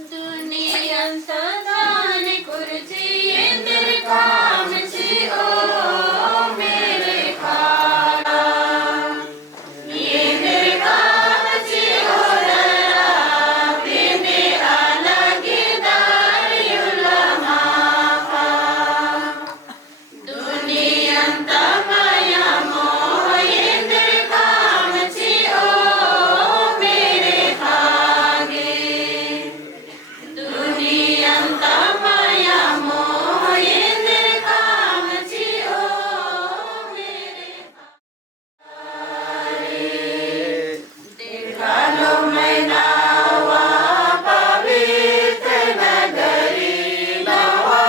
दुनियंत दान कुर्ची इंद्र काम सी ओ मेरे खाला इंद्र काम सी ओ दया बिंदे अलगिदार युलमा का दुनियंत माया मोह इंद्र काम सी ओ मेरे भागे दुनियंत माया मोह इंद्र काम सी ओ मेरे देखा लो मैं नावा पवित्र नगरी नवा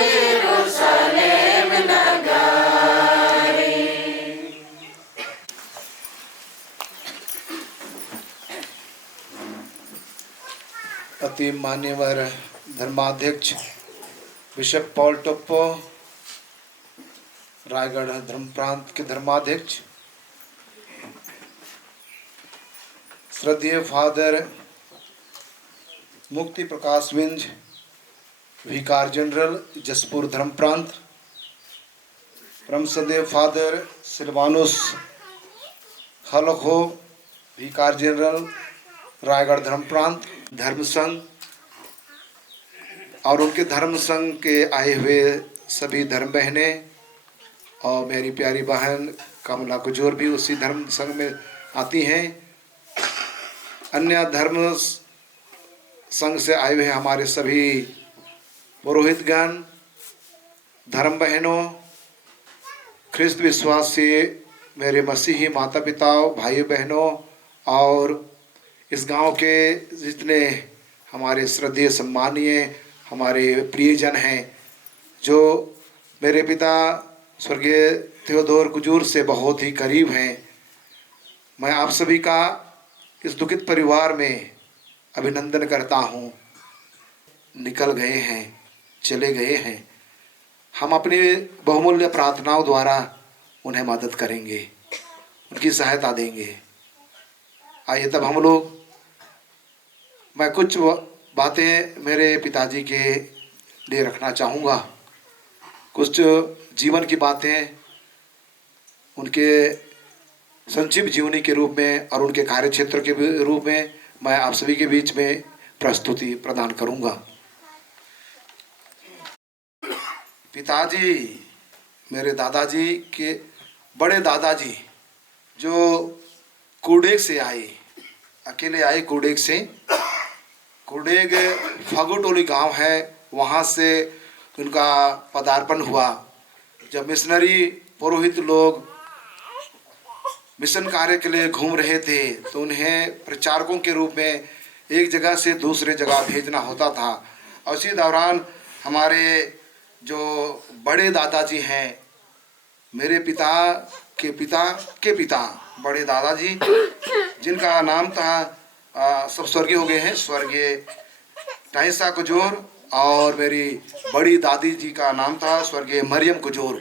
यरूशलेम नगरी। अति मान्यवर धर्माध्यक्ष बिशप पॉल टोप्पो, रायगढ़ धर्म प्रांत के धर्माध्यक्ष, श्रद्धेय फादर मुक्ति प्रकाश विंज, विकार जनरल जसपुर धर्म प्रांत, परम श्रद्धेय फादर सिल्वानुस खलखो, विकार जनरल रायगढ़ धर्म प्रांत, धर्म संघ और उनके धर्म संघ के आए हुए सभी धर्म बहनें और मेरी प्यारी बहन कमला कुजूर भी उसी धर्म संघ में आती हैं। अन्य धर्म संघ से आए हुए हमारे सभी पुरोहितगण, धर्म बहनों, ख्रिस्त विश्वास से मेरे मसीही माता पिताओं, भाई बहनों और इस गांव के जितने हमारे श्रद्धेय सम्मानीय हमारे प्रियजन हैं जो मेरे पिता स्वर्गीय थियोडोर कुजूर से बहुत ही करीब हैं, मैं आप सभी का इस दुखित परिवार में अभिनंदन करता हूं। निकल गए हैं, चले गए हैं, हम अपनी बहुमूल्य प्रार्थनाओं द्वारा उन्हें मदद करेंगे, उनकी सहायता देंगे। आइए तब हम लोग, मैं कुछ बातें मेरे पिताजी के लिए रखना चाहूँगा, कुछ जीवन की बातें उनके संक्षिप्त जीवनी के रूप में और उनके कार्य क्षेत्र के रूप में मैं आप सभी के बीच में प्रस्तुति प्रदान करूँगा। पिताजी मेरे दादाजी के बड़े दादाजी जो कुर्डेग से आए, अकेले आए कुर्डेग से। कुर्डेग फागुटोली गांव है, वहाँ से उनका पदार्पण हुआ। जब मिशनरी पुरोहित लोग मिशन कार्य के लिए घूम रहे थे तो उन्हें प्रचारकों के रूप में एक जगह से दूसरे जगह भेजना होता था। और इसी दौरान हमारे जो बड़े दादाजी हैं, मेरे पिता के पिता बड़े दादाजी, जिनका नाम था सब स्वर्गीय हो गए हैं, स्वर्गीय टाइसा कुजूर, और मेरी बड़ी दादी जी का नाम था स्वर्गीय मरियम कुजूर,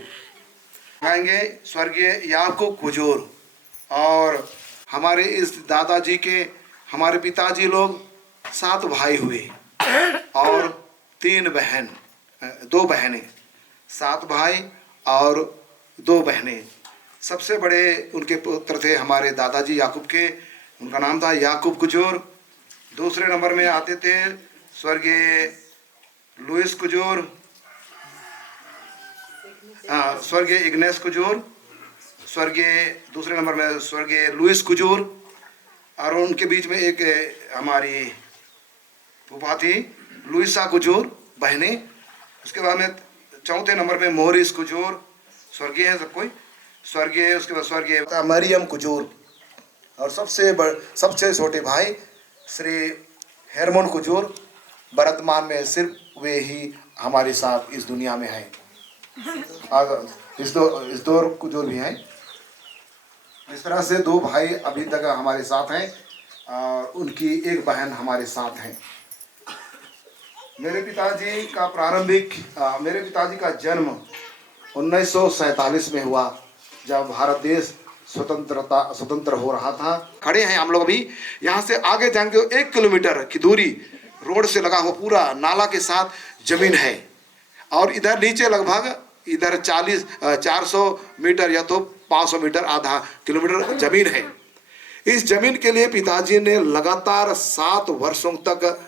आएंगे स्वर्गीय याकूब कुजूर। और हमारे इस दादाजी के हमारे पिताजी लोग 7 भाई हुए और 2 बहनें, 7 भाई और 2 बहनें। सबसे बड़े उनके पुत्र थे हमारे दादाजी याकूब के, उनका नाम था याकूब कुजूर। दूसरे नंबर में आते थे स्वर्गीय लुइस कुजूर, स्वर्गीय इग्नेस कुजूर, दूसरे नंबर में स्वर्गीय लुइस कुजूर, और उनके बीच में एक हमारी फूफा थी लुइसा कुजूर, बहनें। उसके बाद में चौथे नंबर में मोरिस कुजूर, स्वर्गीय है सब कोई, स्वर्गीय। उसके बाद स्वर्गीय मरियम कुजूर, और सबसे छोटे भाई श्री हेरमोन कुजूर। वर्तमान में सिर्फ वे ही हमारे साथ इस दुनिया में हैं, इस दौर कुजूर भी हैं। इस तरह से 2 भाई अभी तक हमारे साथ हैं और उनकी एक बहन हमारे साथ हैं। मेरे पिताजी का जन्म 1947 में हुआ, जब भारत देश स्वतंत्र हो रहा था। खड़े हैं हम लोग अभी, यहाँ से आगे जाएंगे 1 किलोमीटर की दूरी रोड से लगा हुआ पूरा नाला के साथ जमीन है। और इधर नीचे लगभग इधर 400 मीटर या तो 500 मीटर, आधा किलोमीटर जमीन है। इस जमीन के लिए पिताजी ने लगातार 7 वर्षों तक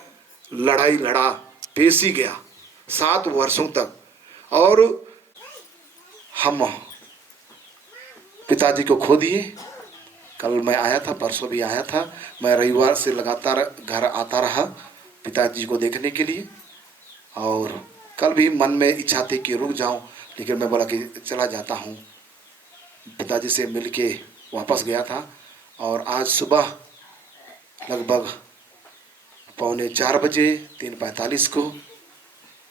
लड़ाई लड़ा, पेशी गया 7 वर्षों तक। और हम पिताजी को खो दिए। कल मैं आया था, परसों भी आया था, मैं रविवार से लगातार घर आता रहा पिताजी को देखने के लिए। और कल भी मन में इच्छा थी कि रुक जाऊं, लेकिन मैं बोला कि चला जाता हूं। पिताजी से मिल के वापस गया था। और आज सुबह लगभग 3:45 बजे 3:45 को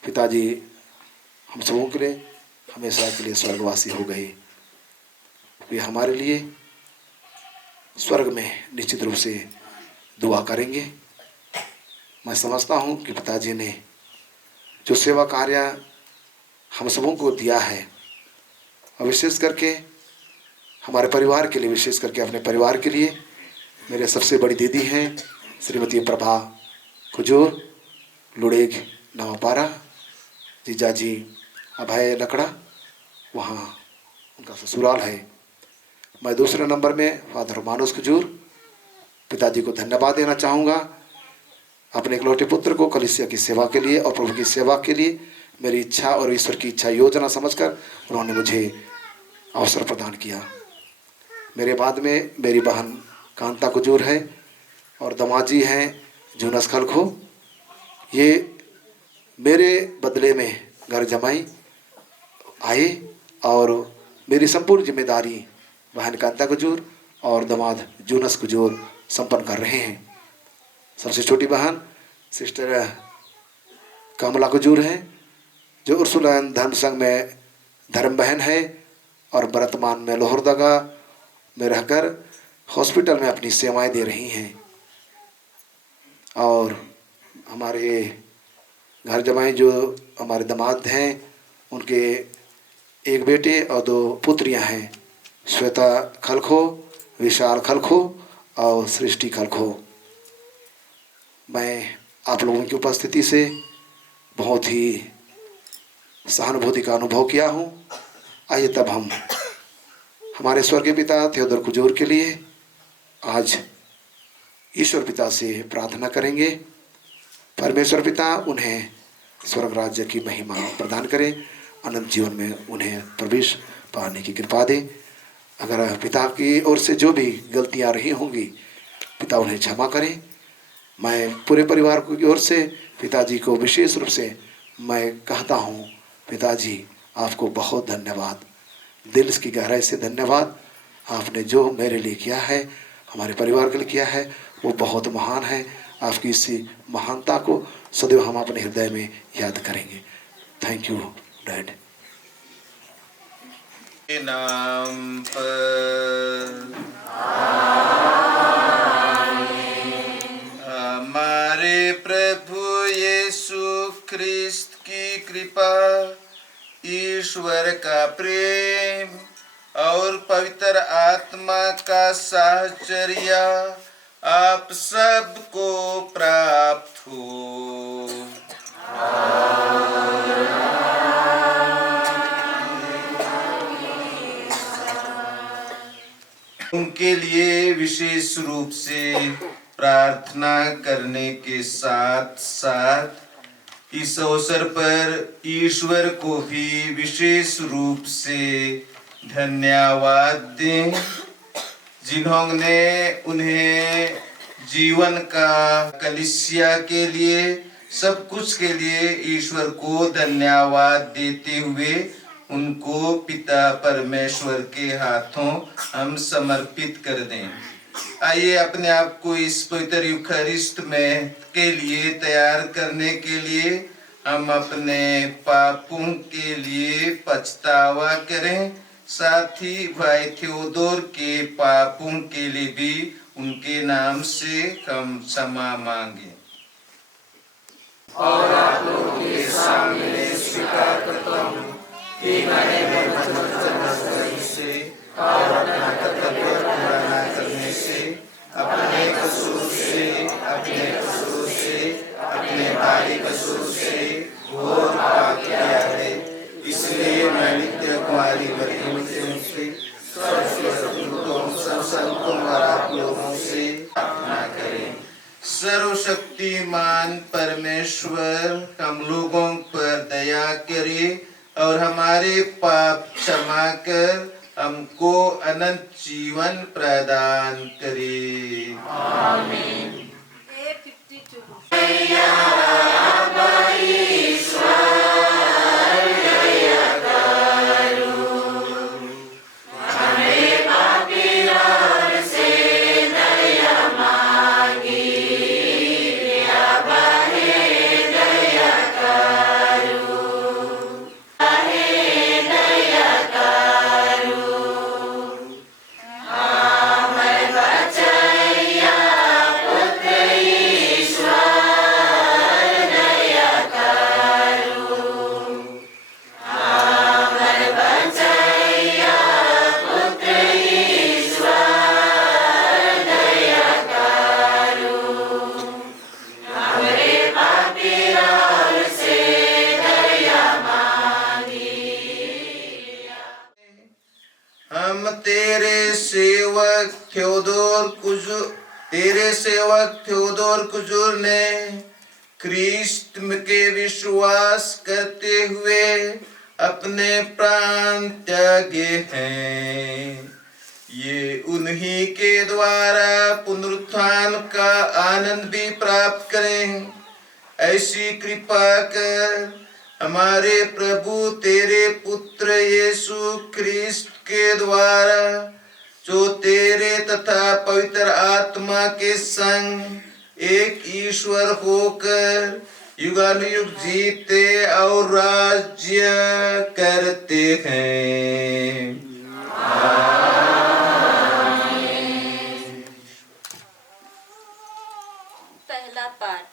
पिताजी हम सबों के लिए हमेशा के लिए स्वर्गवासी हो गए। वे हमारे लिए स्वर्ग में निश्चित रूप से दुआ करेंगे। मैं समझता हूँ कि पिताजी ने जो सेवा कार्य हम सबों को दिया है, और विशेष करके हमारे परिवार के लिए, विशेष करके अपने परिवार के लिए, मेरे सबसे बड़ी दीदी हैं श्रीमती प्रभा कुजूर, लुड़ेग नवापारा, जीजाजी अभय लकड़ा, वहाँ उनका ससुराल है। मैं दूसरे नंबर में फादर मानस कुजूर, पिताजी को धन्यवाद देना चाहूँगा अपने इकलौते पुत्र को कलीसिया की सेवा के लिए और प्रभु की सेवा के लिए। मेरी इच्छा और ईश्वर की इच्छा योजना समझकर उन्होंने मुझे अवसर प्रदान किया। मेरे बाद में मेरी बहन कांता कुजूर है और दमाजी हैं जूनस खलखो। ये मेरे बदले में घर जमाई आए और मेरी संपूर्ण जिम्मेदारी बहन कांता कुजूर और दामाद जूनस कुजूर संपन्न कर रहे हैं। सबसे छोटी बहन सिस्टर कमला कुजूर है, जो उर्सुलन धर्म संघ में धर्म बहन है और वर्तमान में लोहरदगा में रहकर हॉस्पिटल में अपनी सेवाएं दे रही हैं। और हमारे घर जमाई जो हमारे दामाद हैं, उनके एक बेटे और 2 पुत्रियां हैं, श्वेता खलखो, विशाल खलखो और सृष्टि खलखो। मैं आप लोगों की उपस्थिति से बहुत ही सहानुभूति का अनुभव किया हूँ। आइए तब हम हमारे स्वर्गीय पिता थियोदर कुजूर के लिए आज ईश्वर पिता से प्रार्थना करेंगे। परमेश्वर पिता उन्हें स्वर्ग राज्य की महिमा प्रदान करें, अनंत जीवन में उन्हें प्रवेश पाने की कृपा दे। अगर पिता की ओर से जो भी गलतियां रही होंगी, पिता उन्हें क्षमा करें। मैं पूरे परिवार की ओर से पिताजी को विशेष रूप से मैं कहता हूँ, पिताजी आपको बहुत धन्यवाद, दिल की गहराई से धन्यवाद। आपने जो मेरे लिए किया है, हमारे परिवार के लिए किया है, वो बहुत महान है। आपकी इसी महानता को सदैव हम अपने हृदय में याद करेंगे। Thank you dad. नाम पर हमारे प्रभु यीशु ख्रिस्त की कृपा, ईश्वर का प्रेम और पवित्र आत्मा का साहचर्य आप सबको प्राप्त हो। उनके लिए विशेष रूप से प्रार्थना करने के साथ साथ इस अवसर पर ईश्वर को भी विशेष रूप से धन्यवाद दें, जिन्होंने उन्हें जीवन का कलीसिया के लिए सब कुछ के लिए ईश्वर को धन्यवाद देते हुए उनको पिता परमेश्वर के हाथों हम समर्पित कर दें। आइए अपने आप को इस पवित्र यूखरिस्ट में के लिए तैयार करने के लिए हम अपने पापों के लिए पछतावा करें, साथ ही भाई थियोदोर के पापों के लिए भी उनके नाम से हम क्षमा मांगे। और आप लोगों के सामने स्वीकार करता हूँ कि मैंने वचन से और अपना कर्तव्य पूरा न करने से, अपने कसूर से अपने ससुर से घोर पाप किया है, इसलिए मैं नित्य कुमारी मरियम से सब संतों और आप लोगों से प्रार्थना करें। सर्वशक्तिमान परमेश्वर हम लोगों पर दया करे और हमारे पाप क्षमा कर हमको अनंत जीवन प्रदान करे। आमीन। हम तेरे सेवक थ्योदोर कुजुर ने ख्रीस्त के विश्वास करते हुए अपने प्राण त्यागे हैं। ये उन्हीं के द्वारा पुनरुत्थान का आनंद भी प्राप्त करें। ऐसी कृपा कर हमारे प्रभु तेरे पुत्र यीशु ख्रीस्त के द्वारा, जो तेरे तथा पवित्र आत्मा के संग एक ईश्वर होकर युगानुयुग जीते और राज्य करते हैं। पहला पाठ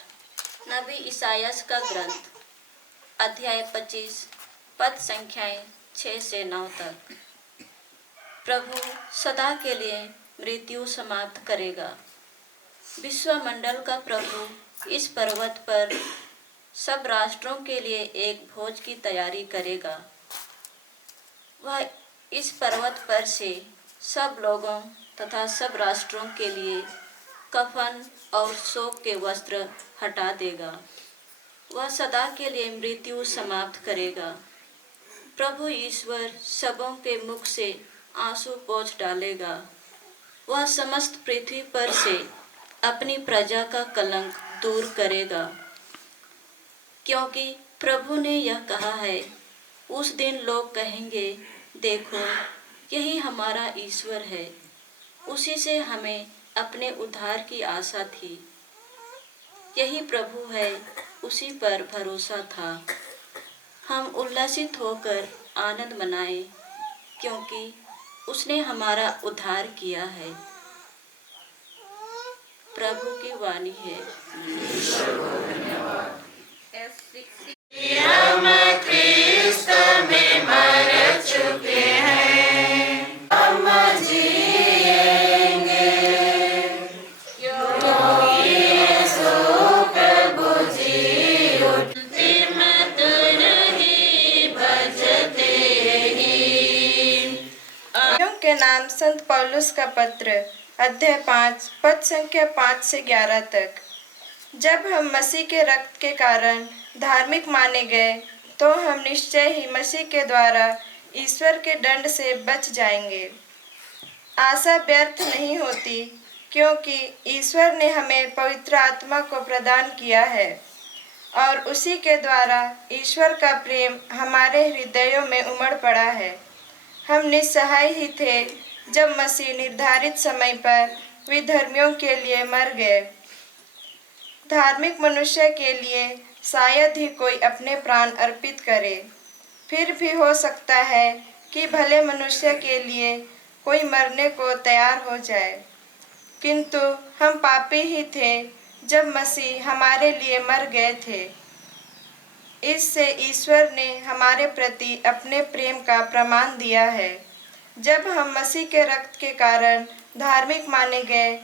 नबी इसायास का ग्रंथ, अध्याय 25, पद संख्याएं 6 से 9 तक। प्रभु सदा के लिए मृत्यु समाप्त करेगा। विश्वमंडल का प्रभु इस पर्वत पर सब राष्ट्रों के लिए एक भोज की तैयारी करेगा। वह इस पर्वत पर से सब लोगों तथा सब राष्ट्रों के लिए कफन और शोक के वस्त्र हटा देगा। वह सदा के लिए मृत्यु समाप्त करेगा। प्रभु ईश्वर सबों के मुख से आंसू पोंछ डालेगा। वह समस्त पृथ्वी पर से अपनी प्रजा का कलंक दूर करेगा, क्योंकि प्रभु ने यह कहा है। उस दिन लोग कहेंगे, देखो यही हमारा ईश्वर है, उसी से हमें अपने उद्धार की आशा थी। यही प्रभु है, उसी पर भरोसा था। हम उल्लासित होकर आनंद मनाएं, क्योंकि उसने हमारा उद्धार किया है। प्रभु की वाणी है। हम ख्रीस्त में मर चुके हैं, हम जिएंगे, क्योंकि यीशु प्रभु जी अंतिम धुन ही बजते ही। के नाम संत पौलुस का पत्र, अध्याय 5, पद संख्या 5 से 11 तक। जब हम मसीह के रक्त के कारण धार्मिक माने गए, तो हम निश्चय ही मसीह के द्वारा ईश्वर के दंड से बच जाएंगे। आशा व्यर्थ नहीं होती, क्योंकि ईश्वर ने हमें पवित्र आत्मा को प्रदान किया है और उसी के द्वारा ईश्वर का प्रेम हमारे हृदयों में उमड़ पड़ा है। हम निस्सहाय ही थे जब मसीह निर्धारित समय पर विधर्मियों के लिए मर गए। धार्मिक मनुष्य के लिए शायद ही कोई अपने प्राण अर्पित करे, फिर भी हो सकता है कि भले मनुष्य के लिए कोई मरने को तैयार हो जाए। किंतु हम पापी ही थे जब मसीह हमारे लिए मर गए थे। इससे ईश्वर ने हमारे प्रति अपने प्रेम का प्रमाण दिया है। जब हम मसीह के रक्त के कारण धार्मिक माने गए,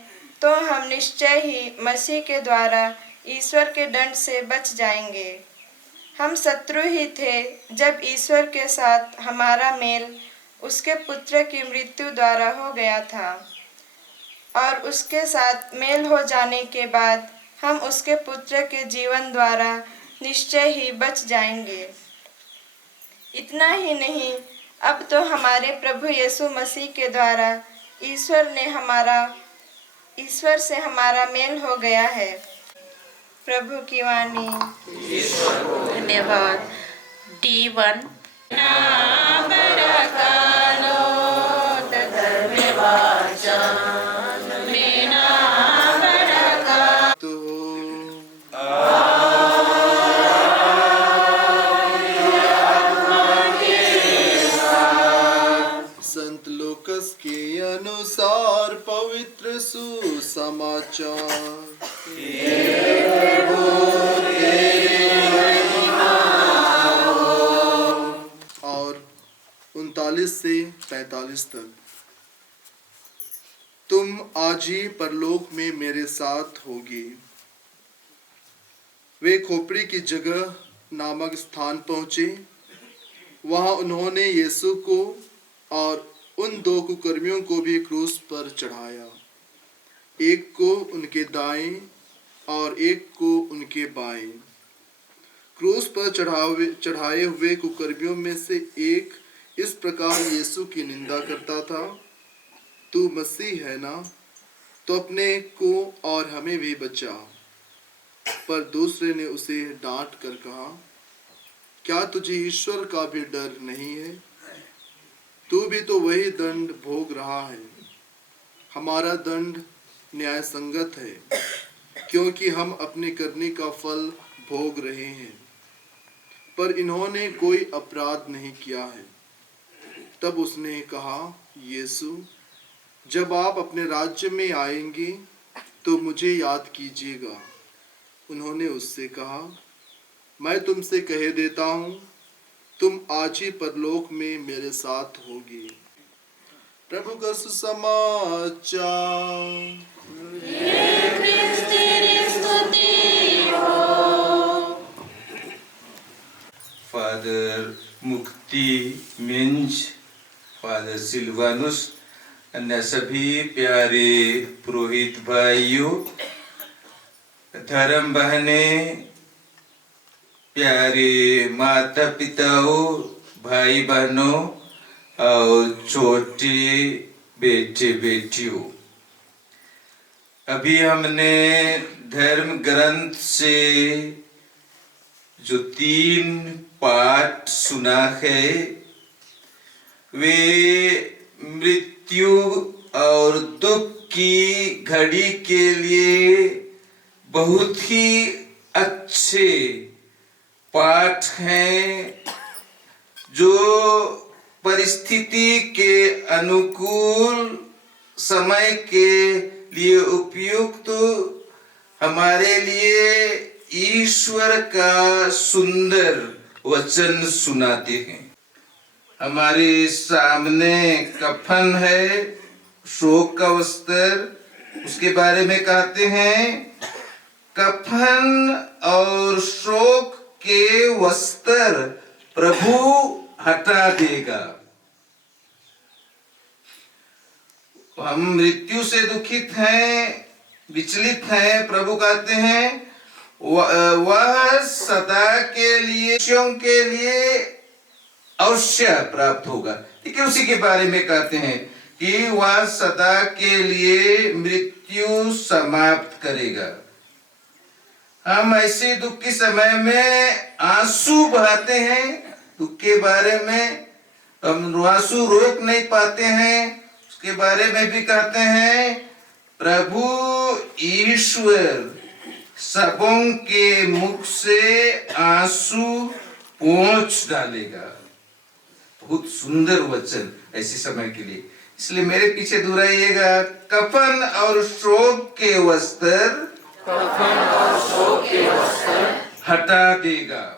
तो हम निश्चय ही मसीह के द्वारा ईश्वर के दंड से बच जाएंगे। हम शत्रु ही थे जब ईश्वर के साथ हमारा मेल उसके पुत्र की मृत्यु द्वारा हो गया था, और उसके साथ मेल हो जाने के बाद हम उसके पुत्र के जीवन द्वारा निश्चय ही बच जाएंगे। इतना ही नहीं, अब तो हमारे प्रभु यीशु मसीह के द्वारा ईश्वर से हमारा मेल हो गया है। प्रभु की वाणी। धन्यवाद। D1 संत लूकस के अनुसार पवित्र सुसमाचार। और 39 से 45 तक। तुम आज ही परलोक में मेरे साथ होगी। वे खोपड़ी की जगह नामक स्थान पहुंचे। वहां उन्होंने यीशु को और उन 2 कुकर्मियों को भी क्रूस पर चढ़ाया, एक को उनके दाएं और एक को उनके बाएं। क्रूस पर चढ़ाए हुए कुकर्मियों में से एक इस प्रकार यीशु की निंदा करता था, तू मसीह है ना, तो अपने को और हमें भी बचा। पर दूसरे ने उसे डांट कर कहा, क्या तुझे ईश्वर का भी डर नहीं है? तू भी तो वही दंड भोग रहा है। हमारा दंड न्याय संगत है, क्योंकि हम अपने करने का फल भोग रहे हैं। पर इन्होंने कोई अपराध नहीं किया है। तब उसने कहा, यीशु, जब आप अपने राज्य में आएंगे तो मुझे याद कीजिएगा। उन्होंने उससे कहा, मैं तुमसे कह देता हूँ, तुम आज ही परलोक में मेरे साथ होगी। प्रभु का सुसमाचार। फादर मुक्ति मिंज, फादर सिल्वानुस, अन्य सभी प्यारे पुरोहित भाइयों, धर्म बहनें, प्यारे माता पिताओं, भाई बहनों और छोटे बेटे बेटियों, अभी हमने धर्म ग्रंथ से जो 3 पाठ सुना है, वे मृत्यु और दुख की घड़ी के लिए बहुत ही अच्छे पाठ हैं, जो परिस्थिति के अनुकूल समय के लिए उपयुक्त हमारे लिए ईश्वर का सुंदर वचन सुनाते हैं। हमारे सामने कफन है, शोक का वस्त्र, उसके बारे में कहते हैं, कफन और शोक के वस्त्र प्रभु हटा देगा। हम मृत्यु से दुखित हैं, विचलित हैं, प्रभु कहते हैं वह सदा के लिए अवश्य प्राप्त होगा। ठीक है, उसी के बारे में कहते हैं कि वह सदा के लिए मृत्यु समाप्त करेगा। हम ऐसे दुख के समय में आंसू बहाते हैं, दुख के बारे में हम आंसू रोक नहीं पाते हैं, उसके बारे में भी कहते हैं प्रभु ईश्वर सबों के मुख से आंसू पोंछ डालेगा। बहुत सुंदर वचन ऐसे समय के लिए, इसलिए मेरे पीछे दोहराइएगा, कफन और शोक के वस्त्र हटा देगा,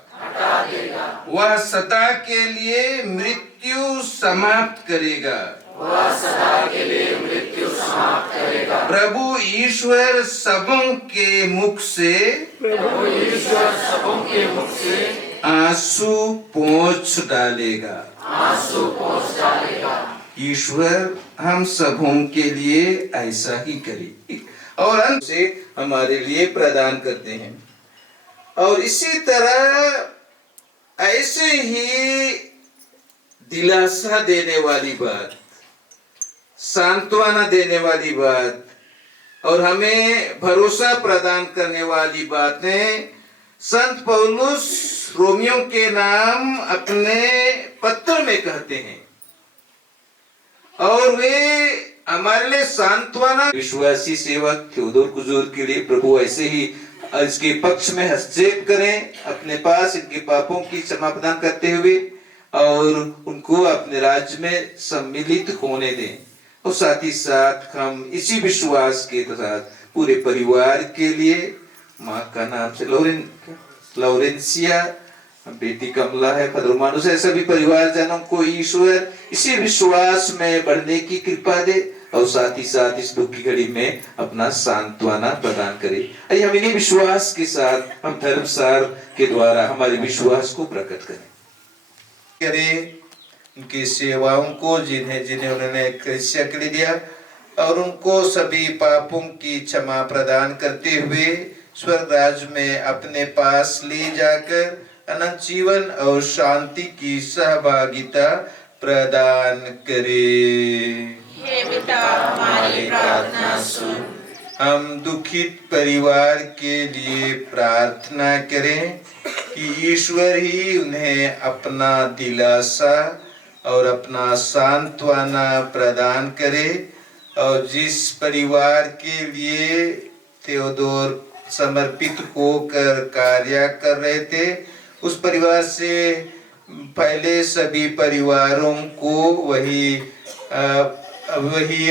वह सदा के लिए मृत्यु समाप्त करेगा। प्रभु ईश्वर सबों के मुख से आंसू पोंछ डालेगा। ईश्वर हम सबों के लिए ऐसा ही करे और अंत से हमारे लिए प्रदान करते हैं। और इसी तरह ऐसे ही दिलासा देने वाली बात, सांत्वना देने वाली बात और हमें भरोसा प्रदान करने वाली बातें संत पौलुस रोमियो के नाम अपने पत्र में कहते हैं और वे हमारे लिए सांत्वना। विश्वासी सेवक थियोडोर कुजूर के लिए प्रभु ऐसे ही इसके पक्ष में हस्तक्षेप करें, अपने पास इनके पापों की क्षमा प्रदान करते हुए और उनको अपने राज्य में सम्मिलित होने दें। और साथ ही साथ हम इसी विश्वास के साथ पूरे परिवार के लिए माँ का नाम से लॉरेंसिया, बेटी कमला है, फादर मानुस है, सभी परिवारजनों को ईश्वर इसी विश्वास में बढ़ने की कृपा दे और साथ ही साथ इस दुख की घड़ी में अपना सांत्वना प्रदान करे। आइए हम इन्हीं विश्वास के साथ हम धर्मसार के द्वारा हमारे विश्वास को प्रकट करें। उनकी सेवाओं को जिन्हें उन्होंने कलीसिया के लिए दिया और उनको सभी पापों की क्षमा प्रदान करते हुए स्वर्ग राज्य में अपने पास ले जाकर अनंत जीवन और शांति की सहभागिता प्रदान करे। हे पिता हमारी प्रार्थना सुन। हम दुखित परिवार के लिए प्रार्थना करें कि ईश्वर ही उन्हें अपना दिलासा और अपना सांत्वना प्रदान करे। और जिस परिवार के लिए थियोडोर समर्पित होकर कार्य कर रहे थे, उस परिवार से पहले सभी परिवारों को वही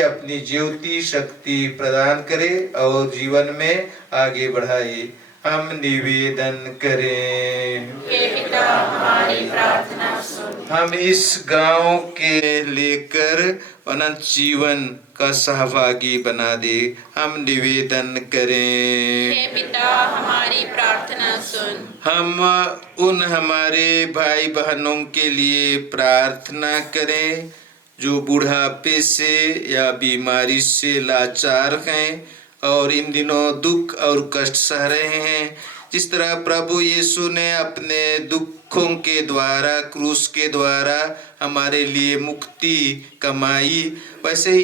अपनी ज्योति शक्ति प्रदान करे और जीवन में आगे बढ़ाए। हम निवेदन करें। हे पिता हमारी प्रार्थना सुन। हम इस गांव के लेकर अनंत जीवन का सहभागी बना दे। हम निवेदन करें। हे पिता हमारी प्रार्थना सुन। हम उन हमारे भाई बहनों के लिए प्रार्थना करें जो बुढ़ापे से या बीमारी से लाचार हैं और इन दिनों दुख और कष्ट सह रहे हैं। जिस तरह प्रभु यीशु ने अपने दुखों के द्वारा, क्रूस के द्वारा हमारे लिए मुक्ति कमाई, वैसे ही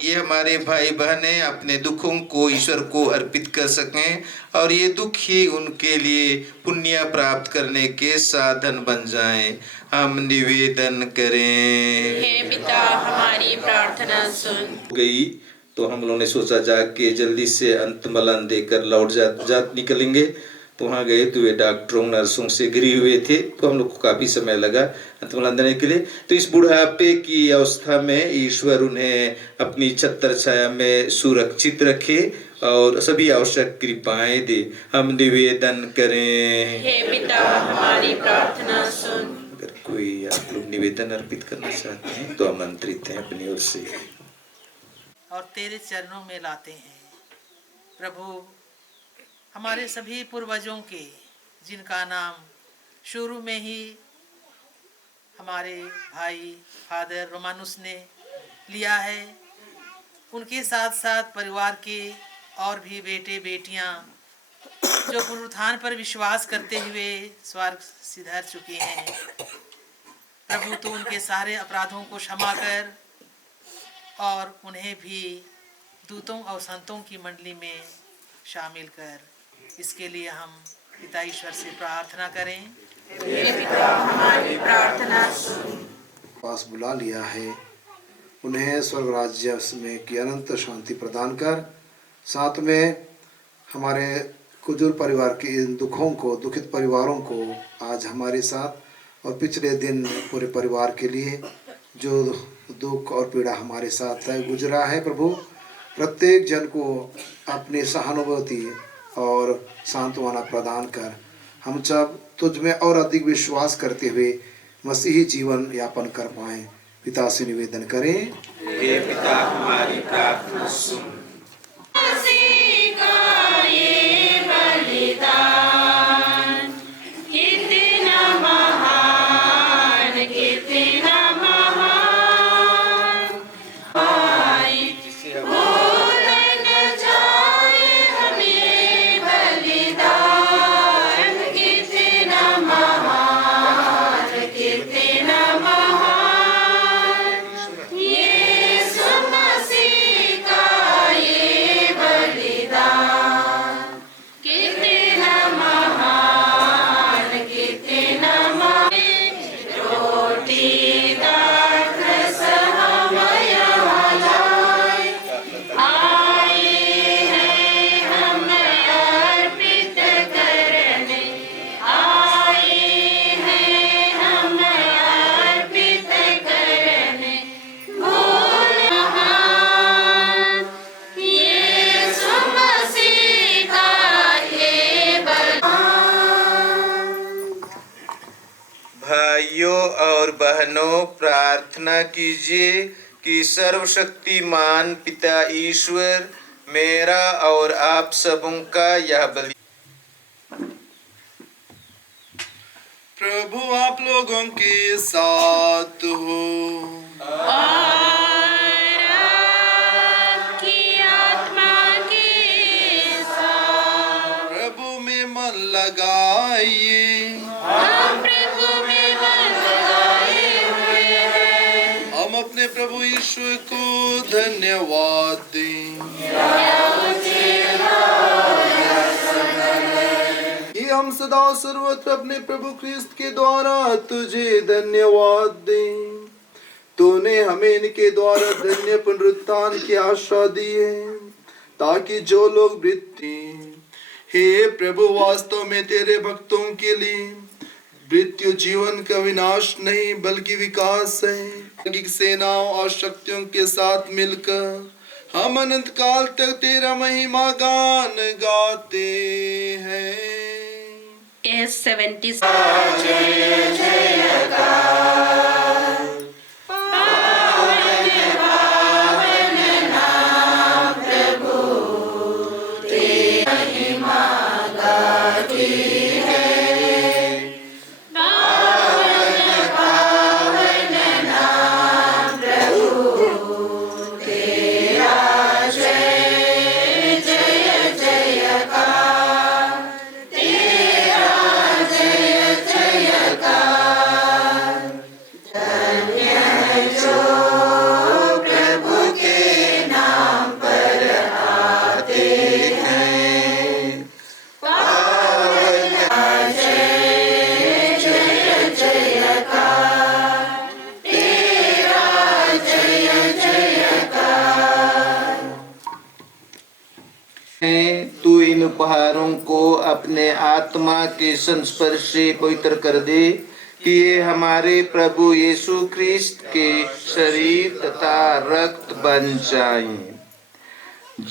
ये हमारे भाई बहनें अपने दुखों को ईश्वर को अर्पित कर सकें और ये दुख ही उनके लिए पुण्य प्राप्त करने के साधन बन जाएं। हम निवेदन करें। हे पिता हमारी प्रार्थना सुन। गई तो हम लोगों ने सोचा जाके जल्दी से अंतमलन देकर लौट जात निकलेंगे। तो वहाँ गए तो वे डॉक्टरों नर्सों से घिरे हुए थे, तो हम लोग को काफ़ी समय लगा अंतमलन देने के लिए। तो इस बुढ़ापे की अवस्था में ईश्वर उन्हें अपनी छत्र छाया में सुरक्षित रखे और सभी आवश्यक कृपाएं दे। हम निवेदन करें। हे पिता हमारी प्रार्थना सुन। अगर कोई आप लोग निवेदन अर्पित करना चाहते हैं तो आमंत्रित हैं अपनी ओर से और तेरे चरणों में लाते हैं। प्रभु हमारे सभी पूर्वजों के जिनका नाम शुरू में ही हमारे भाई फादर रोमानुस ने लिया है, उनके साथ साथ परिवार के और भी बेटे बेटियां जो पुनरुत्थान पर विश्वास करते हुए स्वर्ग सिधार चुके हैं। प्रभु तो उनके सारे अपराधों को क्षमा कर और उन्हें भी दूतों और संतों की मंडली में शामिल कर। इसके लिए हम पिता ईश्वर से प्रार्थना करें। हे पिता हमारी प्रार्थना सुन। पास बुला लिया है, उन्हें स्वर्ग राज्य में की अनंत शांति प्रदान कर। साथ में हमारे कुजूर परिवार के इन दुखों को, दुखित परिवारों को आज हमारे साथ और पिछले दिन पूरे परिवार के लिए जो दुख और पीड़ा हमारे साथ गुजरा है, प्रभु प्रत्येक जन को अपनी सहानुभूति और सांत्वना प्रदान कर। हम सब तुझ में और अधिक विश्वास करते हुए मसीही जीवन यापन कर पाएं। पिता से निवेदन करें। हे पिता, हमारी प्रार्थना सुन। भाइयों और बहनों, प्रार्थना कीजिए कि सर्वशक्तिमान पिता ईश्वर मेरा और आप सबों का यह बलि। प्रभु आप लोगों के साथ हो। प्रभु में मन लगाइए। हम अपने प्रभु ईश्वर को धन्यवाद दें। कि हम सदा सर्वत्र अपने प्रभु ख्रिस्त के द्वारा तुझे धन्यवाद दें। तूने हमें इनके द्वारा धन्य पुनरुत्थान की आशा दी है, ताकि जो लोग मृत्यु, हे प्रभु, वास्तव में तेरे भक्तों के लिए मृत्यु जीवन का विनाश नहीं बल्कि विकास है। सेनाओं और शक्तियों के साथ मिलकर हम अनंत काल तक तेरा महिमा गान गाते हैं। S70 तू इन उपहारों को अपने आत्मा के संस्पर्श से पवित्र कर दे, कि ये हमारे प्रभु यीशु ख्रिस्त के शरीर तथा रक्त बन जाएं।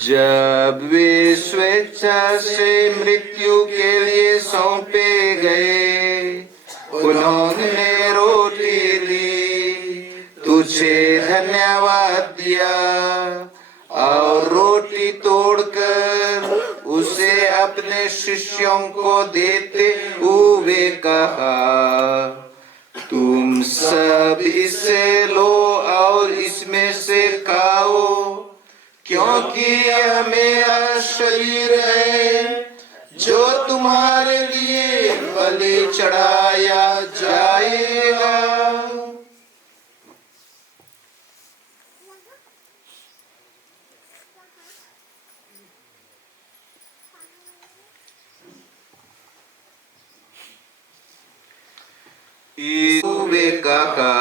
जब वे स्वेच्छा से मृत्यु के लिए सौंपे गए, उन्होंने रोटी ली, तुझे धन्यवाद दिया और रोटी तोड़कर उसे अपने शिष्यों को देते हुए कहा, तुम सब इसे लो और इसमें से खाओ, क्योंकि यह मेरा शरीर है जो तुम्हारे लिए बलि चढ़ाया जाएगा। वे कहा,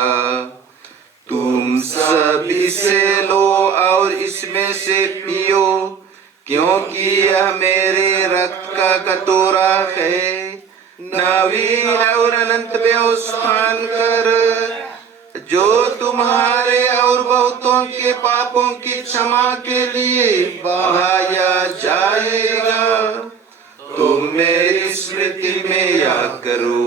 तुम सब इसे लो और इसमें से पियो, क्योंकि यह मेरे रक्त का कटोरा है, नवीन और अनंत व्यवस्थान कर, जो तुम्हारे और बहुतों के पापों की क्षमा के लिए बहाया जाएगा। तुम मेरी स्मृति में याद करो।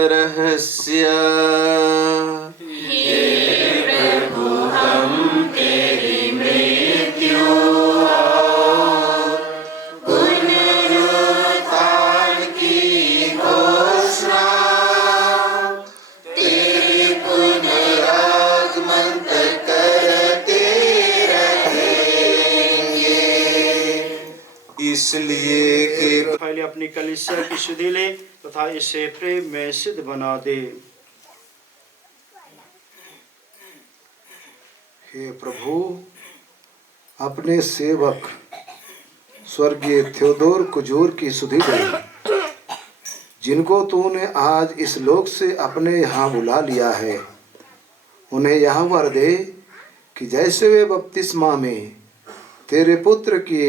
रहस्य। इसलिए कि पहले अपनी कलीसिया की शुद्धि ले तथा इसे प्रेम में सिद्ध बना दे। हे प्रभु, अपने सेवक स्वर्गीय थियोदोर कुजूर की सुधि दे, जिनको तूने आज इस लोक से अपने यहाँ बुला लिया है। उन्हें यह वर दे कि जैसे वे बपतिस्मा में तेरे पुत्र की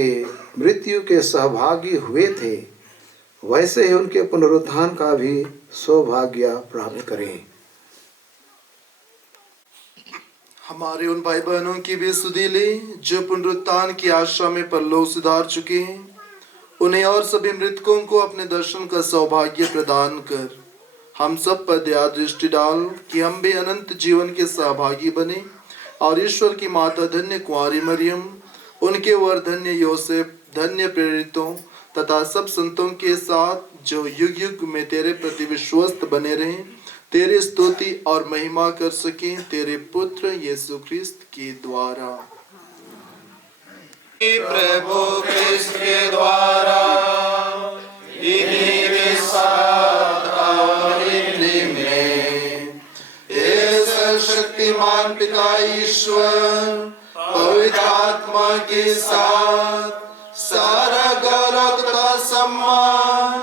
मृत्यु के सहभागी हुए थे, वैसे ही उनके पुनरुत्थान का भी सौभाग्य प्राप्त करें। हमारे उन भाई बहनों की भी सुधि ले जो पुनरुत्थान की आशा में परलोक सुधार चुके हैं। उन्हें और सभी मृतकों को अपने दर्शन का सौभाग्य प्रदान कर हम सब पर दया दृष्टि डाल कि हम भी अनंत जीवन के सहभागी बने और ईश्वर की माता धन्य कुंवारी मरियम, उनके वर धन्य योसेफ, धन्य प्रेरितों तथा सब संतों के साथ जो युग युग में तेरे प्रति विश्वस्त बने रहें, तेरी स्तुति और महिमा कर सकें तेरे पुत्र यीशु ख्रिस्त के द्वारा। प्रभु ख्रिस्त के द्वारा इन्हीं के साथ और इन्हीं में इस शक्तिमान पिता ईश्वर पवित्र आत्मा के साथ सारा गौरव तथा सम्मान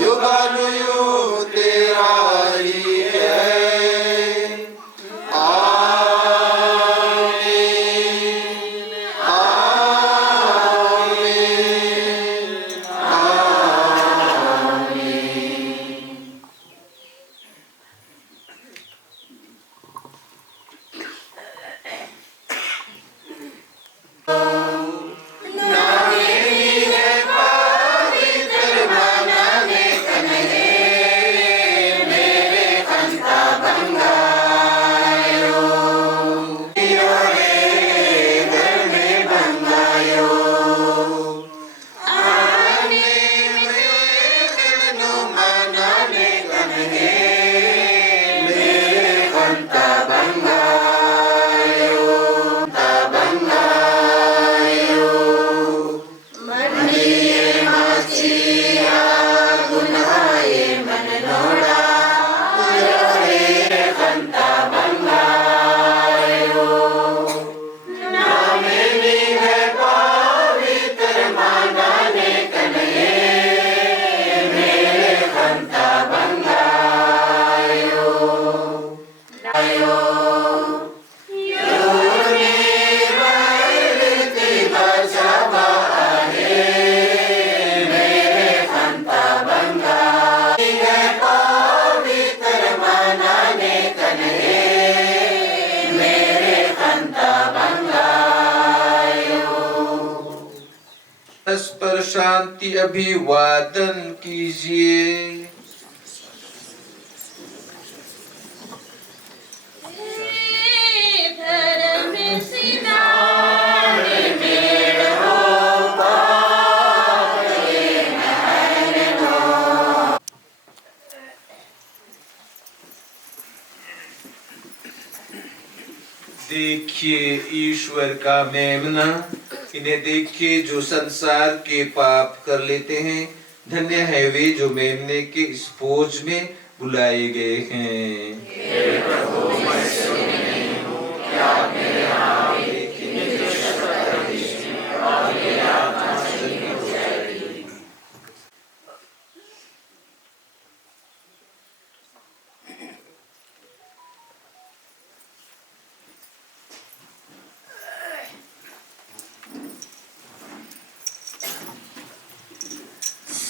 युगानुयुग तेरा ही है। आमीन, आमीन, आमीन। परस्पर शांति अभिवादन कीजिए। देखिए ईश्वर का मेमना, इन्हें देखिए जो संसार के पाप कर लेते हैं। धन्य है वे जो मेमने के इस भोज में बुलाए गए हैं।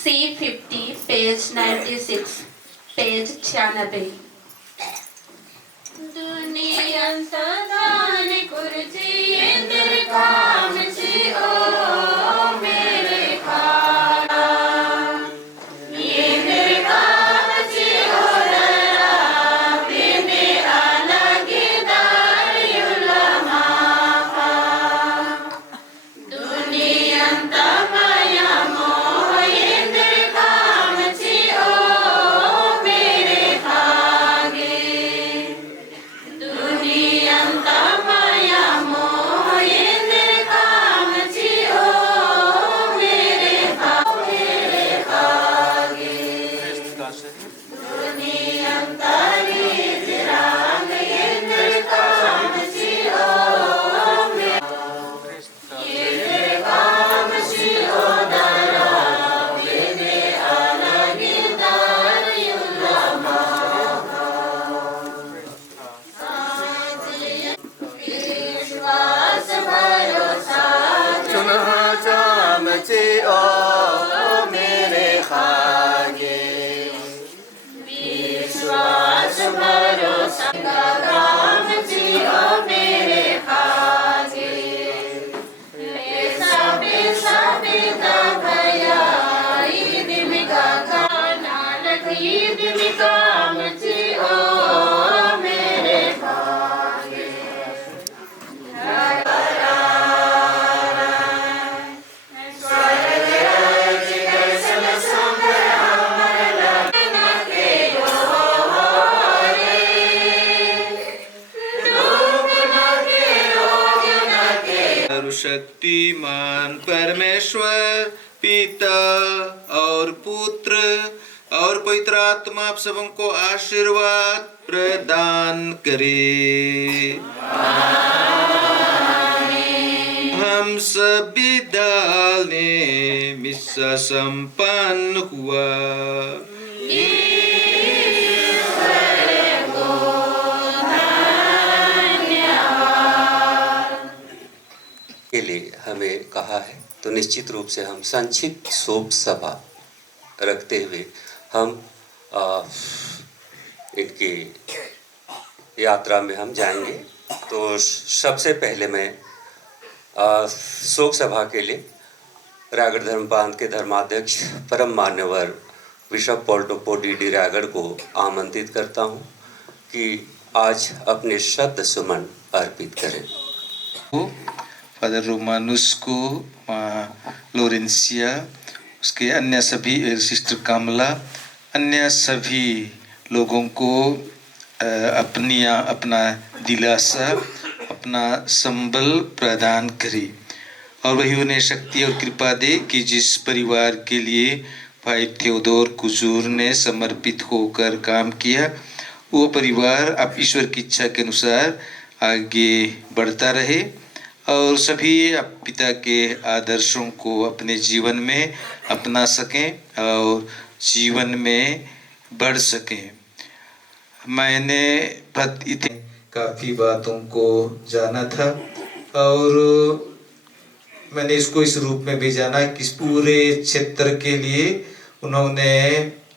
C50 page 96 page 96। दुनिया सदान कुर्सी इंद्र काम से ओ मेरे खाना ये मेरे काम से हो सर्वशक्तिमान परमेश्वर पिता और पुत्र और पवित्र आत्मा आप सबों को आशीर्वाद प्रदान करे। हम सभी डालें मिस्सा संपन्न हुआ। के लिए हमें कहा है, तो निश्चित रूप से हम संक्षिप्त शोक सभा रखते हुए हम इनकी यात्रा में हम जाएंगे। तो सबसे पहले मैं शोक सभा के लिए रायगढ़ धर्म प्रांत के धर्माध्यक्ष परम मान्यवर बिशप पॉल टोपो डी रायगढ़ को आमंत्रित करता हूं कि आज अपने शब्द सुमन अर्पित करें। फादर रोमानुस को, लोरेंसिया, उसके अन्य सभी, सिस्टर कामला, अन्य सभी लोगों को अपना दिलासा, अपना संबल प्रदान करे और वही उन्हें शक्ति और कृपा दे कि जिस परिवार के लिए भाई थियोदोर कुजूर ने समर्पित होकर काम किया, वो परिवार अब ईश्वर की इच्छा के अनुसार आगे बढ़ता रहे और सभी पिता के आदर्शों को अपने जीवन में अपना सकें और जीवन में बढ़ सकें। मैंने काफ़ी बातों को जाना था और मैंने इसको इस रूप में भी जाना कि इस पूरे क्षेत्र के लिए उन्होंने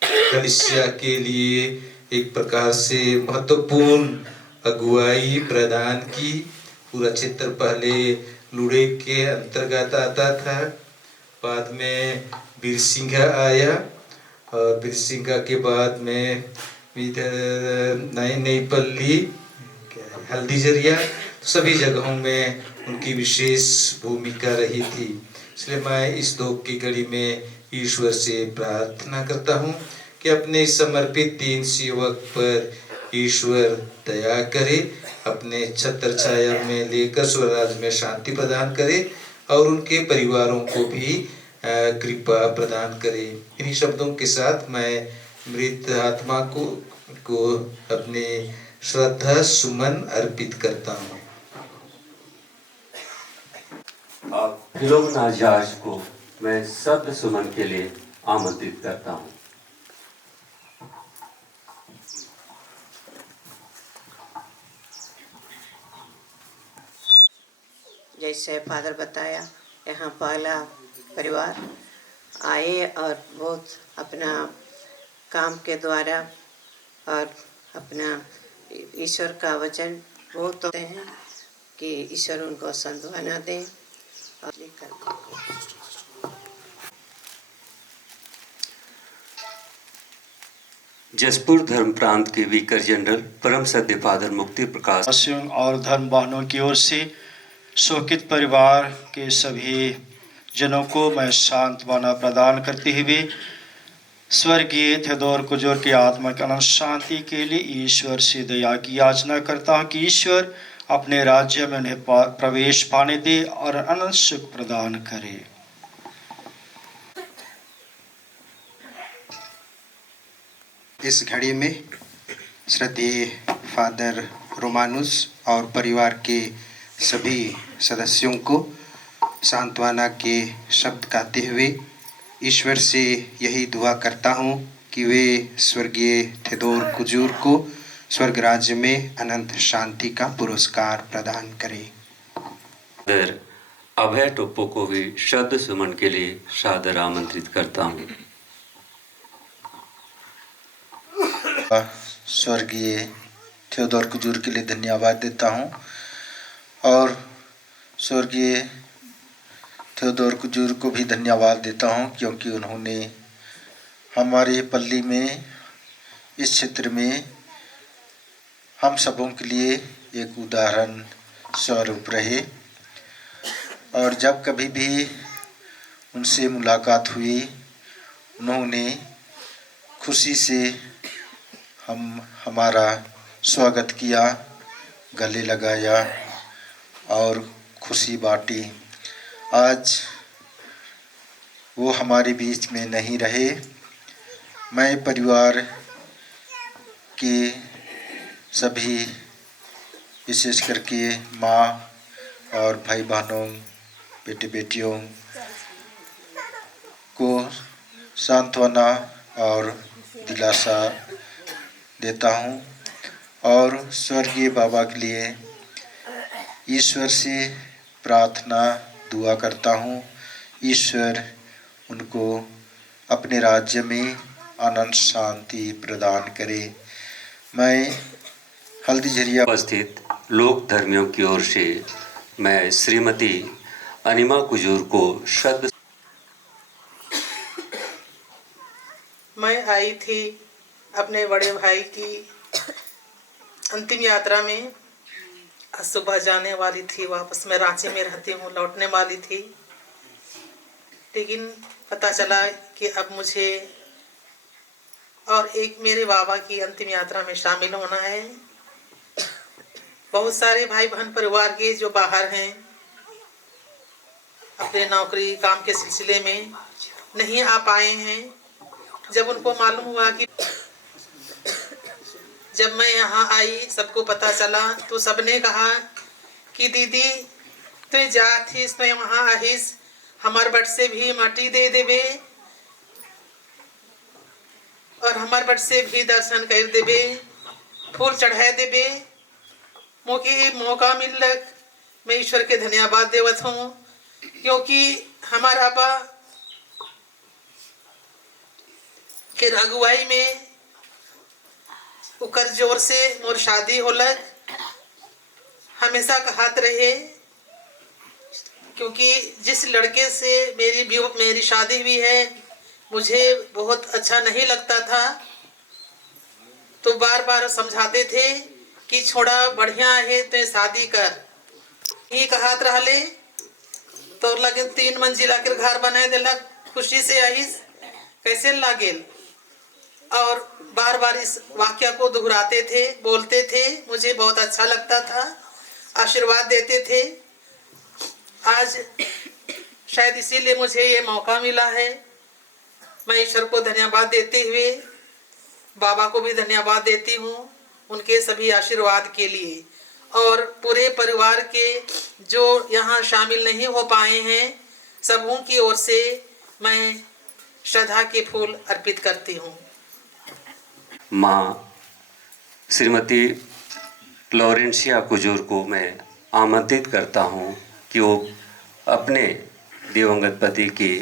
कलीसिया के लिए एक प्रकार से महत्वपूर्ण अगुवाई प्रदान की। पूरा क्षेत्र पहले लुड़े के अंतर्गत आता था, बाद में बिरसिंघा आया और बिरसिंघा के बाद में इधर नई पल्ली, हल्दीजरिया, सभी जगहों में उनकी विशेष भूमिका रही थी। इसलिए मैं इस दुख की घड़ी में ईश्वर से प्रार्थना करता हूँ कि अपने इस समर्पित तीन सेवक पर ईश्वर दया करे, अपने छत्र छाया में लेकर स्वर्ग में शांति प्रदान करे और उनके परिवारों को भी कृपा प्रदान करे। इन्हीं शब्दों के साथ मैं मृत आत्मा को अपने श्रद्धा सुमन अर्पित करता हूँ। फिलोमिना जॉर्ज को मैं शब्द सुमन के लिए आमंत्रित करता हूँ। जैसे फादर बताया, यहाँ पहला परिवार आए और बहुत अपना काम के द्वारा और अपना ईश्वर का वचन बहुत होते हैं कि ईश्वर उनको सांत्वना दे और जसपुर धर्म प्रांत के विकर जनरल परम सत्य फादर मुक्ति प्रकाश वासियों और धर्म बहनों की ओर से शोकित परिवार के सभी जनों को मैं सांत्वना प्रदान करते हुए स्वर्गीय थियोदोर कुजूर की आत्मा की अनंत शांति के लिए ईश्वर से दया की याचना करता हूँ कि ईश्वर अपने राज्य में उन्हें प्रवेश पाने दे और अनंत सुख प्रदान करे। इस घड़ी में श्रद्धेय फादर रोमानुस और परिवार के सभी सदस्यों को सांत्वना के शब्द कहते हुए ईश्वर से यही दुआ करता हूँ कि वे स्वर्गीय थियोदोर कुजूर को स्वर्ग राज्य में अनंत शांति का पुरस्कार प्रदान करें। अभय टोप्पो को भी शब्द सुमन के लिए सादर आमंत्रित करता हूँ। स्वर्गीय थियोदोर कुजूर के लिए धन्यवाद देता हूँ और स्वर्गीय थियोदोर कुजूर को भी धन्यवाद देता हूँ क्योंकि उन्होंने हमारे पल्ली में, इस क्षेत्र में हम सबों के लिए एक उदाहरण स्वरूप रहे और जब कभी भी उनसे मुलाकात हुई उन्होंने खुशी से हमारा स्वागत किया, गले लगाया और खुशी बांटी। आज वो हमारे बीच में नहीं रहे। मैं परिवार के सभी, विशेष करके माँ और भाई बहनों, बेटे बेटियों को सांत्वना और दिलासा देता हूँ और स्वर्गीय बाबा के लिए ईश्वर से प्रार्थना दुआ करता हूँ। ईश्वर उनको अपने राज्य में आनंद शांति प्रदान करे। मैं हल्दीझरिया उपस्थित लोक धर्मियों की ओर से मैं श्रीमती अनिमा कुजूर को शब्द। मैं आई थी अपने बड़े भाई की अंतिम यात्रा में। आज सुबह जाने वाली थी, वापस मैं रांची में रहती हूँ, लौटने वाली थी, लेकिन पता चला कि अब मुझे और एक मेरे बाबा की अंतिम यात्रा में शामिल होना है। बहुत सारे भाई बहन परिवार के जो बाहर हैं, अपने नौकरी काम के सिलसिले में नहीं आ पाए हैं। जब उनको मालूम हुआ कि जब मैं यहाँ आई, सबको पता चला, तो सबने कहा कि दीदी तू जा थी, तो वहाँ आहिस, हमार बट से भी माटी दे देवे और हमार बट से भी दर्शन कर देवे, फूल चढ़ा देवे। मोके मौका मिलक, मैं ईश्वर के धन्यवाद देवत हूँ, क्योंकि हमारा अब्बा के अगुवाई में उकर जोर से मोर शादी होलक। हमेशा कहत रहे, क्योंकि जिस लड़के से मेरी शादी हुई है मुझे बहुत अच्छा नहीं लगता था, तो बार बार समझाते थे कि छोड़ा बढ़िया है तो शादी कर। ही कहत रहले तो लगे 3 मंजिला के घर बनाए दिलक, खुशी से आई कैसे लागेल। और बार बार इस वाक्य को दोहराते थे, बोलते थे, मुझे बहुत अच्छा लगता था, आशीर्वाद देते थे। आज शायद इसीलिए मुझे ये मौका मिला है। मैं ईश्वर को धन्यवाद देते हुए बाबा को भी धन्यवाद देती हूँ उनके सभी आशीर्वाद के लिए, और पूरे परिवार के जो यहाँ शामिल नहीं हो पाए हैं सबों की ओर से मैं श्रद्धा के फूल अर्पित करती हूँ। माँ श्रीमती लॉरेंसिया कुजूर को मैं आमंत्रित करता हूँ कि वो अपने दिवंगत पति की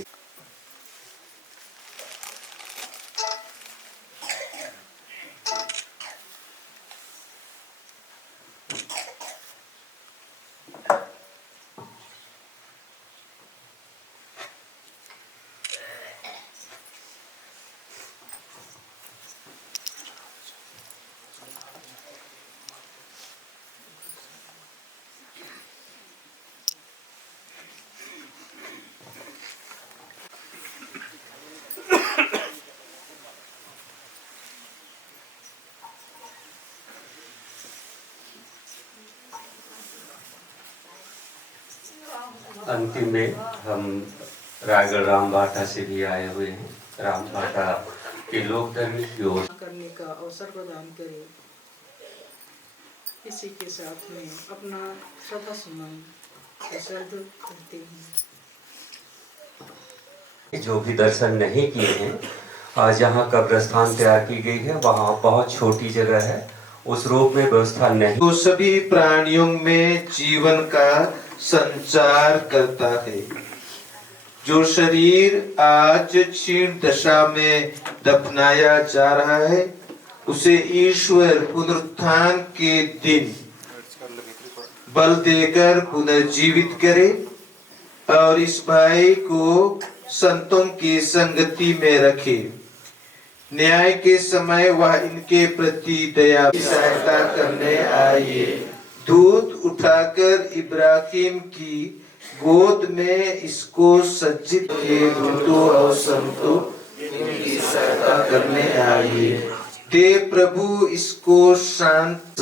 अंतिम में हम रायगढ़ रामबाटा से भी आए हुए हैं। रामबाटा के लोक धर्मी की ओर करने का अवसर प्रदान करे। इसी के साथ में अपना श्रद्धा सुमन करते हैं। जो भी दर्शन नहीं किए हैं, आज जहाँ कब्रस्तान तैयार की गई है वहाँ बहुत छोटी जगह है, उस रूप में व्यवस्था नहीं। तो सभी प्राणियों में जीवन का संचार करता है। जो शरीर आज क्षीण दशा में दफनाया जा रहा है, उसे ईश्वर पुनरुत्थान के दिन बल देकर पुनर्जीवित करे और इस भाई को संतों की संगति में रखे। न्याय के समय वह इनके प्रति दया की सहायता करने आए। दूध उठाकर इब्राहिम की गोद में इसको सज्जित किए। दूतों और संतों इनकी सहायता करने आए। दे प्रभु इसको शांत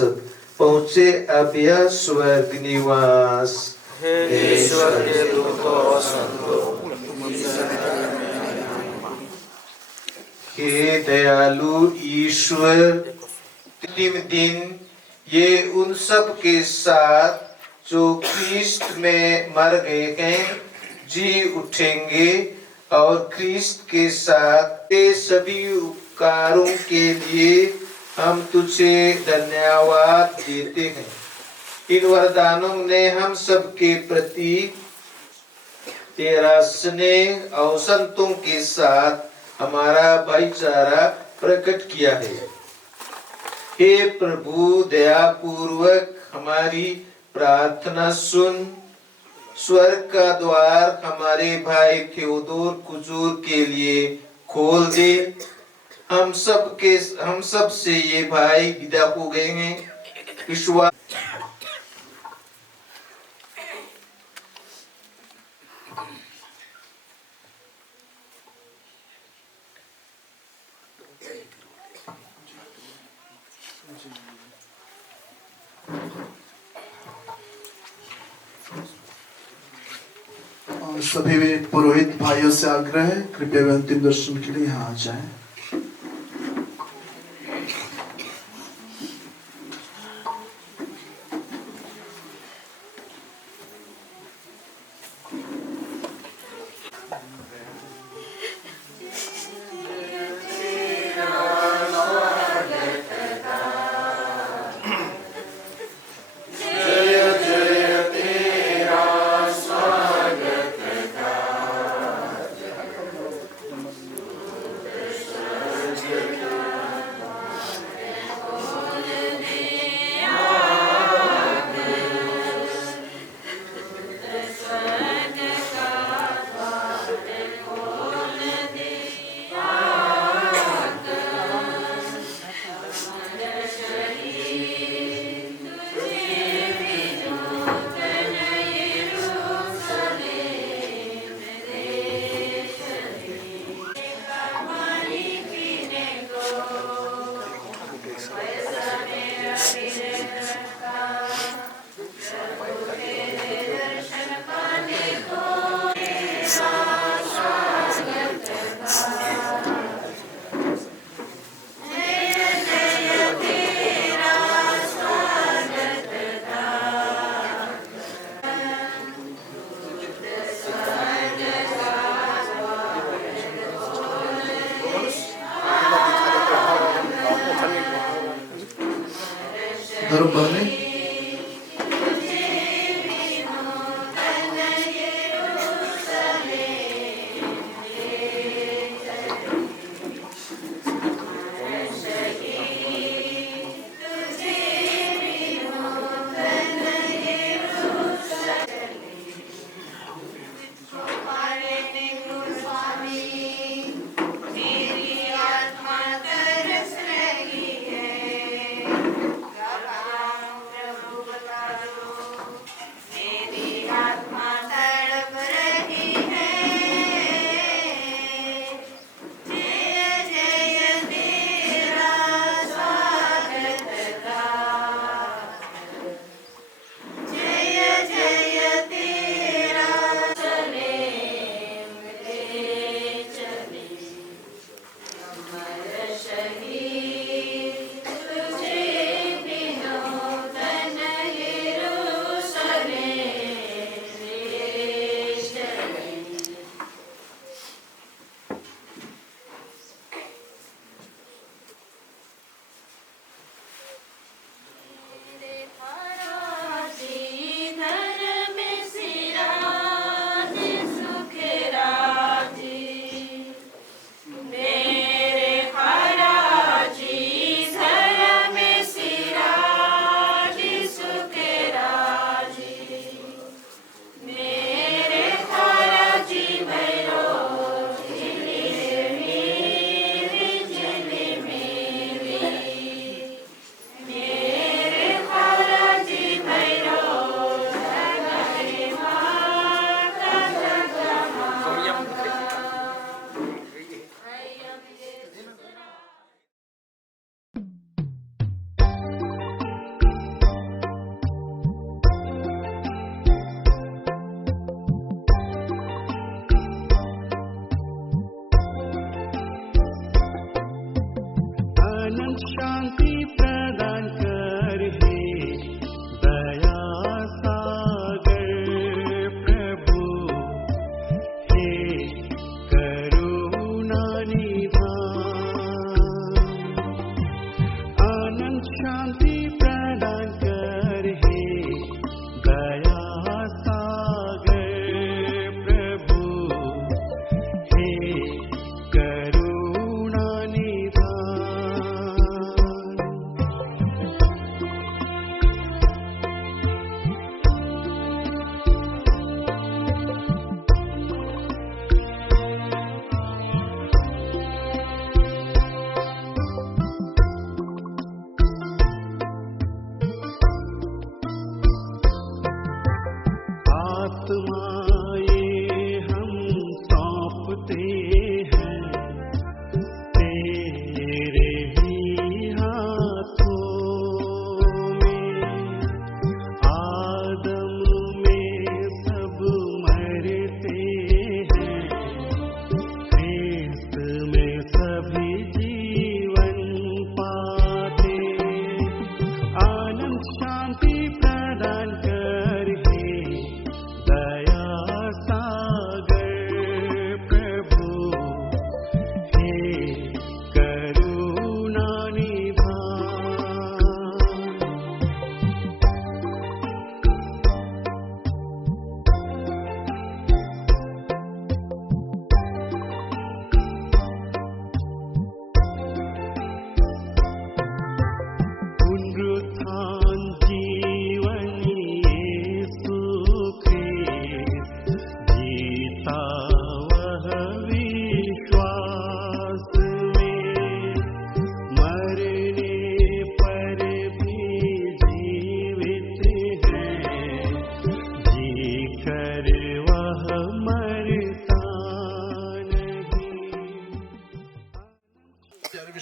पहुँचे अब यह स्वर्ग निवास। हे ईश्वर के दूतों और संतों, हे दयालु ईश्वर, अंतिम दिन ये उन सब के साथ जो ख्रीस्त में मर गए हैं जी उठेंगे और ख्रीस्त के साथ ये सभी उपकारों के लिए हम तुझे धन्यवाद देते हैं। इन वरदानों ने हम सबके प्रति तेरा स्नेह और संतों के साथ हमारा भाईचारा प्रकट किया है। हे प्रभु, दया पूर्वक हमारी प्रार्थना सुन। स्वर्ग का द्वार हमारे भाई थियोदोर कुजूर के लिए खोल दे। हम सब से ये भाई विदा हो गए हैं। विश्वास सभी पुरोहित भाइयों से आग्रह है, कृपया वे अंतिम दर्शन के लिए यहाँ आ जाएं।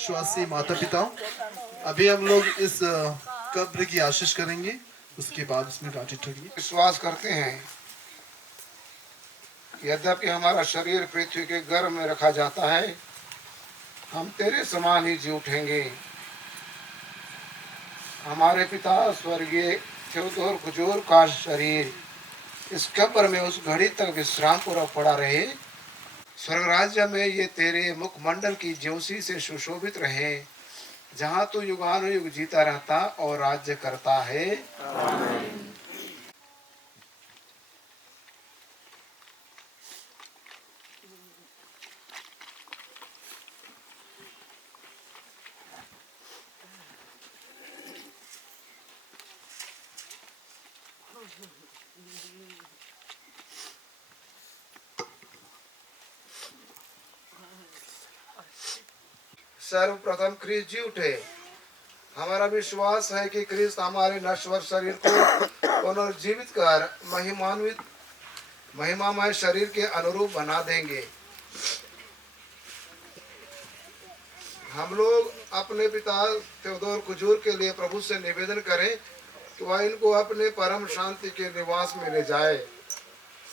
विश्वासी माता पिता, अभी हम लोग इस कब्र की आशीष करेंगे, उसके बाद उसमें गाठी ठगी। विश्वास करते हैं यद्यपि हमारा शरीर पृथ्वी के गर्भ में रखा जाता है, हम तेरे समान ही जी उठेंगे। हमारे पिता स्वर्गीय थियोदोर कुजूर का शरीर इस कब्र में उस घड़ी तक विश्राम पूर्वक पड़ा रहे। स्वर्ग राज्य में ये तेरे मुखमंडल की ज्योति से सुशोभित रहे, जहाँ तू युगानुयुग जीता रहता और राज्य करता है। सर्वप्रथम क्रिस्त जी उठे। हमारा विश्वास है कि क्रिस्त हमारे नश्वर शरीर को पुनर्जीवित कर महिमामय शरीर के अनुरूप बना देंगे। हम लोग अपने पिता थियोदोर कुजूर के लिए प्रभु से निवेदन करें कि वह इनको अपने परम शांति के निवास में ले जाए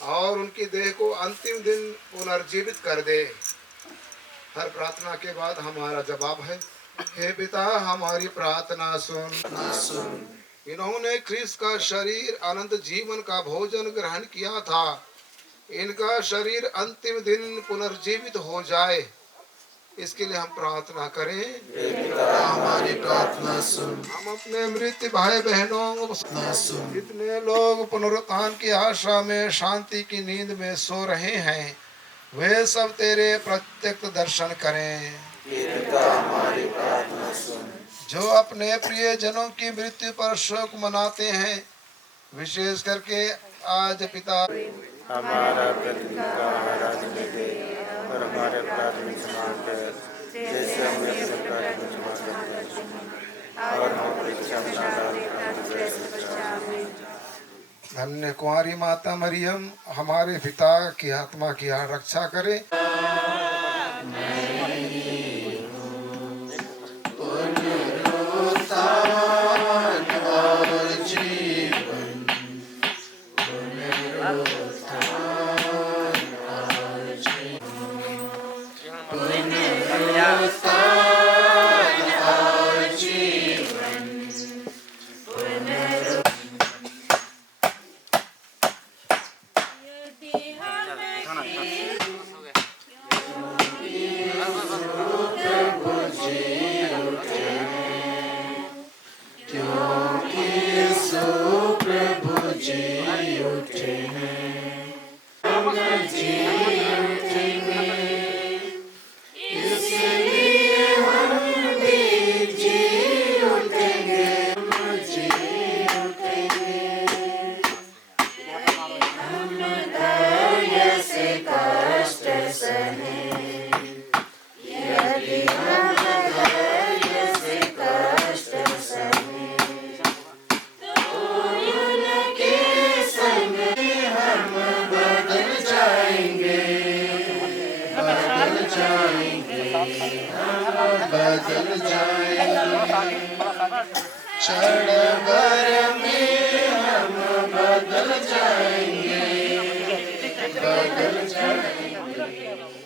और उनकी देह को अंतिम दिन पुनर्जीवित कर दे। हर प्रार्थना के बाद हमारा जवाब है, हे पिता हमारी प्रार्थना सुन। इन्होंने ख्रीस्त का शरीर अनंत जीवन का भोजन ग्रहण किया था। इनका शरीर अंतिम दिन पुनर्जीवित हो जाए, इसके लिए हम प्रार्थना करें। हे पिता हमारी प्रार्थना सुन। हम अपने मृत भाई बहनों को सुन। जितने लोग पुनरुत्थान की आशा में शांति की नींद में सो रहे हैं, वे सब तेरे प्रत्यक्ष दर्शन करें। हमारी प्रार्थना सुन। जो अपने प्रिय जनों की मृत्यु पर शोक मनाते हैं, विशेष करके आज पिता हमारा प्रतिदिन का आहार दे और हमारे अपराध में क्षमा कर, जैसे हम अपने अपराध में क्षमा करते हैं, और हम परीक्षा में न डाल। धन्य कुंवारी माता मरियम हमारे पिता की आत्मा की रक्षा करे। बदल जाएंगे, क्षण भर में हम बदल जाएंगे, बदल जाएंगे।